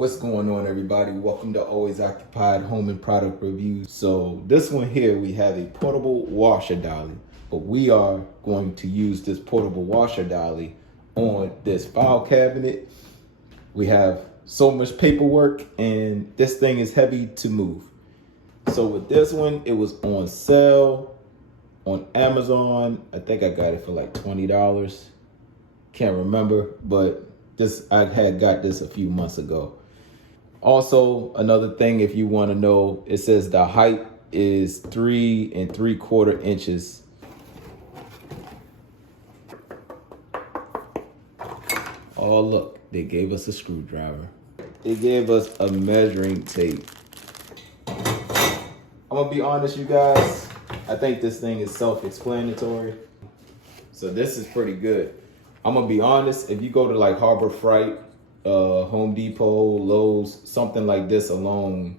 What's going on, everybody? Welcome to Always Occupied Home and Product Reviews. So this one here, we have a portable washer dolly, but we are going to use this portable washer dolly on this file cabinet. We have so much paperwork and this thing is heavy to move. So with this one, it was on sale on Amazon. I think I got it for like $20. Can't remember, but I had got this a few months ago. Also, another thing, if you want to know, it says the height is 3 3/4 inches. Oh, look, they gave us a screwdriver. They gave us a measuring tape. I'm gonna be honest, you guys, I think this thing is self-explanatory. So this is pretty good. I'm gonna be honest, if you go to like Harbor Freight, Home Depot, Lowe's, something like this alone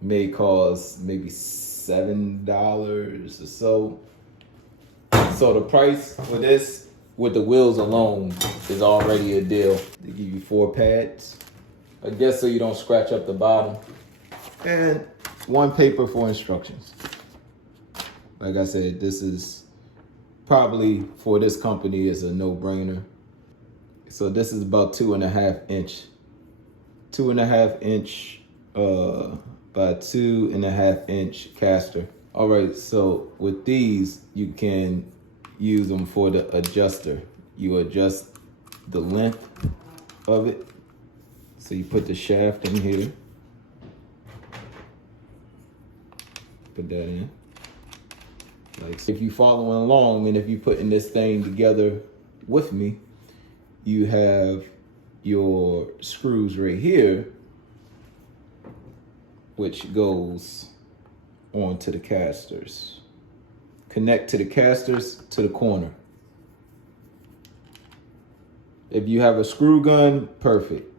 may cost maybe $7 or so. So the price for this with the wheels alone is already a deal. They give you 4 pads, I guess, so you don't scratch up the bottom, and 1 paper for instructions. Like I said, this is probably for this company is a no-brainer. So this is about 2.5 inch by 2.5 inch caster. All right, so with these, you can use them for the adjuster. You adjust the length of it. So you put the shaft in here. Put that in. Like, if you're following along and if you're putting this thing together with me, you have your screws right here, which goes onto the casters. Connect to the casters to the corner. If you have a screw gun, perfect.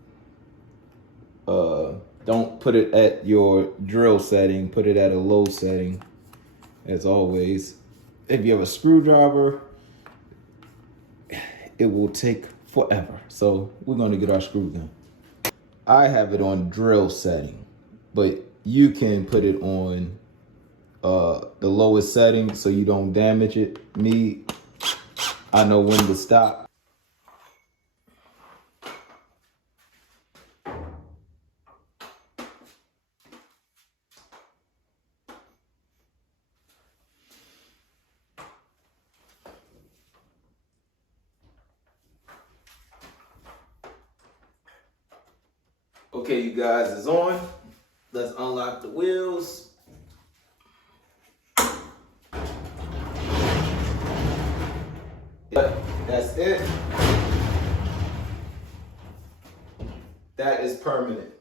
Don't put it at your drill setting, put it at a low setting, as always. If you have a screwdriver, it will take forever. So we're gonna get our screw gun. I have it on drill setting, but you can put it on the lowest setting so you don't damage it. I know when to stop. Okay, you guys, it's on. Let's unlock the wheels. That's it. That is permanent.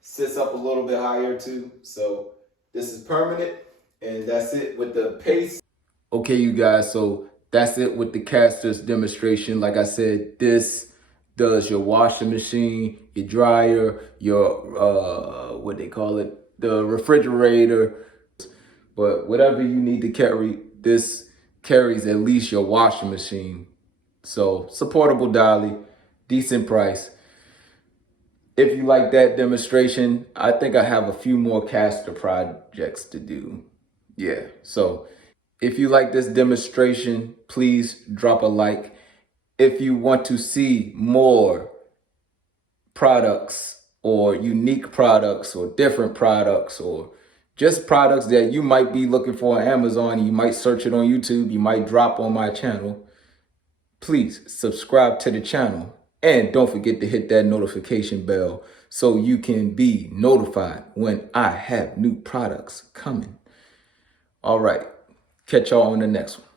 Sits up a little bit higher too. So this is permanent, and that's it with the paste. Okay, you guys, so that's it with the casters demonstration. Like I said, this does your washing machine, your dryer, your what they call it, the refrigerator. But whatever you need to carry, this carries at least your washing machine. So supportable dolly, decent price. If you like that demonstration, I think I have a few more caster projects to do. Yeah, so if you like this demonstration, please drop a like. If you want to see more products or unique products or different products or just products that you might be looking for on Amazon, you might search it on YouTube, you might drop on my channel, please subscribe to the channel. And don't forget to hit that notification bell so you can be notified when I have new products coming. All right, catch y'all on the next one.